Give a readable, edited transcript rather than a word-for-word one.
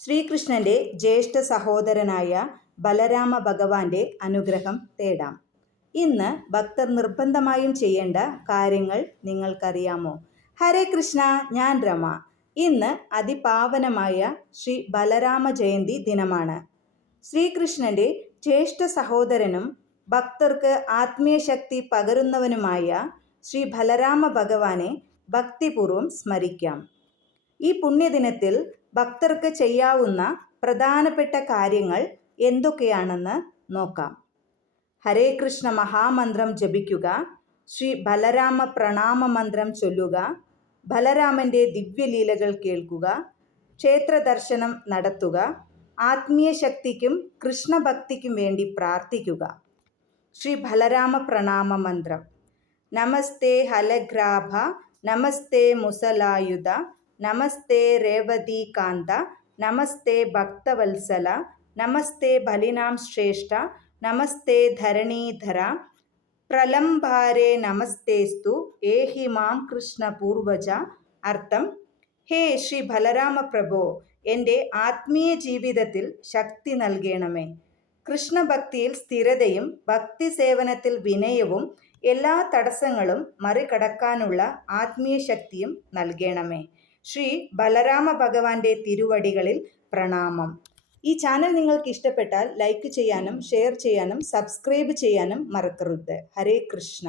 ശ്രീകൃഷ്ണന്റെ ജ്യേഷ്ഠ സഹോദരനായ ബലരാമ ഭഗവാന്റെ അനുഗ്രഹം തേടാം. ഇന്ന് ഭക്തർ നിർബന്ധമായും ചെയ്യേണ്ട കാര്യങ്ങൾ നിങ്ങൾക്കറിയാമോ? ഹരേ കൃഷ്ണ, ഞാൻ രമ. ഇന്ന് അതിപാവനമായ ശ്രീ ബലരാമ ജയന്തി ദിനമാണ്. ശ്രീകൃഷ്ണന്റെ ജ്യേഷ്ഠ സഹോദരനും ഭക്തർക്ക് ആത്മീയ ശക്തി പകരുന്നവനുമായ ശ്രീ ബലരാമ ഭഗവാനെ ഭക്തിപൂർവം സ്മരിക്കാം. ഈ പുണ്യദിനത്തിൽ ഭക്തർക്ക് ചെയ്യാവുന്ന പ്രധാനപ്പെട്ട കാര്യങ്ങൾ എന്തൊക്കെയാണെന്ന് നോക്കാം. ഹരേ കൃഷ്ണ മഹാമന്ത്രം ജപിക്കുക, ശ്രീ ബലരാമ പ്രണാമ മന്ത്രം ചൊല്ലുക, ബലരാമന്റെ ദിവ്യലീലകൾ കേൾക്കുക, ക്ഷേത്ര ദർശനം നടത്തുക, ആത്മീയ ശക്തിക്കും കൃഷ്ണഭക്തിക്കും വേണ്ടി പ്രാർത്ഥിക്കുക. ശ്രീ ബലരാമ പ്രണാമ മന്ത്രം: നമസ്തേ ഹലഗ്രാഭ, നമസ്തേ മുസലായുധ, നമസ്തേ രേവതീകാന്ത, നമസ്തേ ഭക്തവത്സല, നമസ്തേ ബലിനാം ശ്രേഷ്ഠ, നമസ്തേ ധരണീധര, പ്രലംബാരേ നമസ്തേസ്തു, ഏഹി മാം കൃഷ്ണ പൂർവജ. അർത്ഥം: ഹേ ശ്രീ ബലരാമ പ്രഭോ, എൻ്റെ ആത്മീയ ജീവിതത്തിൽ ശക്തി നൽകണമേ. കൃഷ്ണഭക്തിയിൽ സ്ഥിരതയും ഭക്തി സേവനത്തിൽ വിനയവും എല്ലാ തടസ്സങ്ങളും മറികടക്കാനുള്ള ആത്മീയ ശക്തിയും നൽകണമേ. ശ്രീ ബലരാമ ഭഗവാന്റെ തിരുവടികളിൽ പ്രണാമം. ഈ ചാനൽ നിങ്ങൾക്ക് ഇഷ്ടപ്പെട്ടാൽ ലൈക്ക് ചെയ്യാനും ഷെയർ ചെയ്യാനും സബ്സ്ക്രൈബ് ചെയ്യാനും മറക്കരുത്. ഹരേ കൃഷ്ണ.